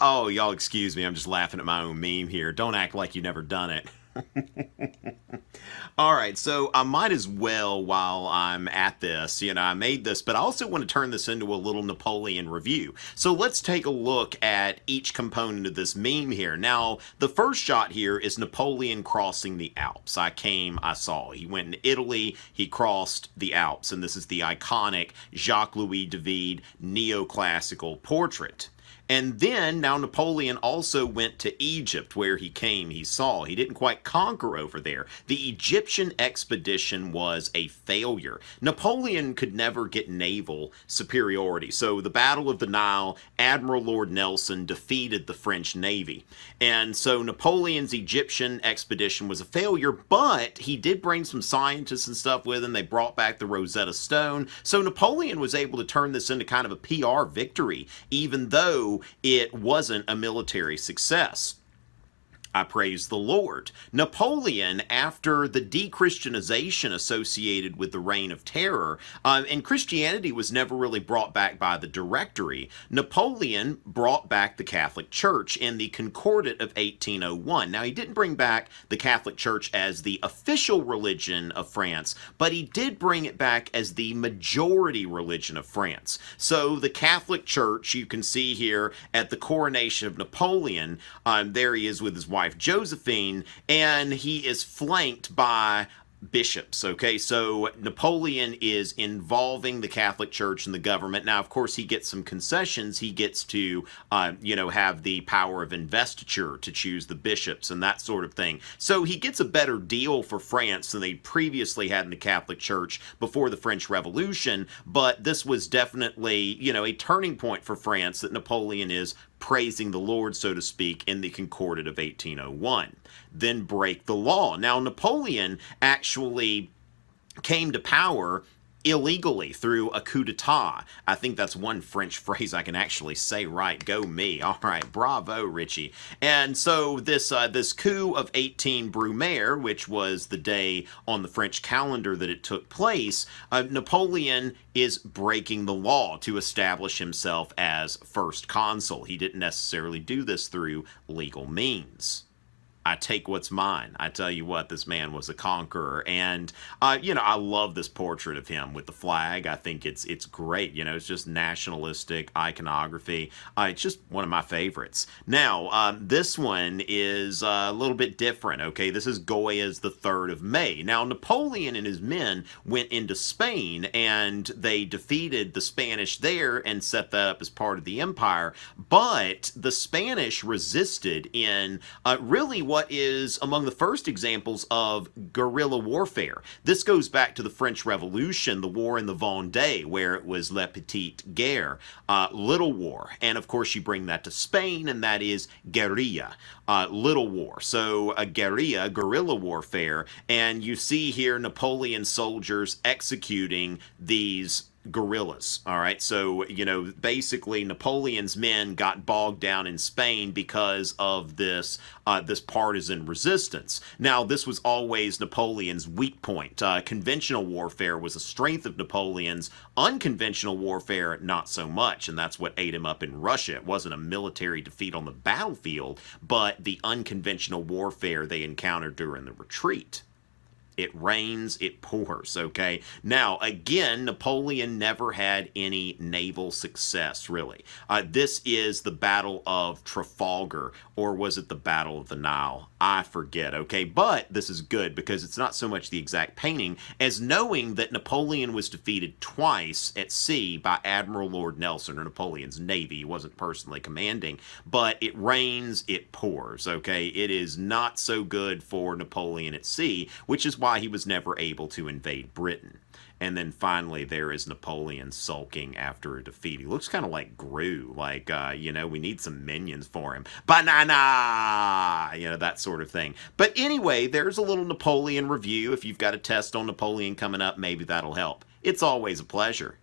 Oh, y'all excuse me. I'm just laughing at my own meme here. Don't act like you never done it. All right, so I might as well, while I'm at this, I made this, but I also want to turn this into a little Napoleon review. So let's take a look at each component of this meme here. Now, the first shot here is Napoleon crossing the Alps. I saw. He went in Italy, he crossed the Alps, and this is the iconic Jacques-Louis David neoclassical portrait. And then, now Napoleon also went to Egypt, where he saw. He didn't quite conquer over there. The Egyptian expedition was a failure. Napoleon could never get naval superiority. So the Battle of the Nile, Admiral Lord Nelson defeated the French Navy. And so Napoleon's Egyptian expedition was a failure, but he did bring some scientists and stuff with him. They brought back the Rosetta Stone. So Napoleon was able to turn this into kind of a PR victory, even though it wasn't a military success. I praise the Lord. Napoleon, after the de-Christianization associated with the Reign of Terror, and Christianity was never really brought back by the Directory, Napoleon brought back the Catholic Church in the Concordat of 1801. Now, he didn't bring back the Catholic Church as the official religion of France, but he did bring it back as the majority religion of France. So the Catholic Church, you can see here at the coronation of Napoleon, there he is with his wife Josephine, and he is flanked by bishops. Okay, so Napoleon is involving the Catholic Church and the government. Now, of course, he gets some concessions. He gets to, have the power of investiture to choose the bishops and that sort of thing. So he gets a better deal for France than they previously had in the Catholic Church before the French Revolution. But this was definitely, a turning point for France that Napoleon is praising the Lord, so to speak, in the Concordat of 1801. Then break the law. Now, Napoleon actually came to power illegally through a coup d'etat. I think that's one French phrase I can actually say right. Go me. All right, bravo, Richey. And so this coup of 18 Brumaire, which was the day on the French calendar that it took place, Napoleon is breaking the law to establish himself as first consul. He didn't necessarily do this through legal means. I take what's mine. I tell you what, this man was a conqueror, and I love this portrait of him with the flag. I think it's great. It's just nationalistic iconography. It's just one of my favorites. Now, this one is a little bit different. Okay, this is Goya's the 3rd of May. Now, Napoleon and his men went into Spain, and they defeated the Spanish there and set that up as part of the empire. But the Spanish resisted in really what is among the first examples of guerrilla warfare. This goes back to the French Revolution, the war in the Vendée, where it was La Petite Guerre, little war. And of course you bring that to Spain, and that is guerrilla, little war. So a guerrilla warfare, and you see here Napoleon's soldiers executing these guerrillas. All right, so basically Napoleon's men got bogged down in Spain because of this partisan resistance. Now, this was always Napoleon's weak point. Conventional warfare was a strength of Napoleon's. Unconventional warfare, not so much, and that's what ate him up in Russia. It wasn't a military defeat on the battlefield, but the unconventional warfare they encountered during the retreat. It rains, it pours, okay? Now, again, Napoleon never had any naval success, really. This is the Battle of Trafalgar, or was it the Battle of the Nile? I forget, okay? But this is good because it's not so much the exact painting as knowing that Napoleon was defeated twice at sea by Admiral Lord Nelson, or Napoleon's navy. He wasn't personally commanding, but it rains, it pours, okay? It is not so good for Napoleon at sea, which is why he was never able to invade Britain. And then finally, there is Napoleon sulking after a defeat. He looks kind of like Gru, like, we need some minions for him. Banana! That sort of thing. But anyway, there's a little Napoleon review. If you've got a test on Napoleon coming up, maybe that'll help. It's always a pleasure.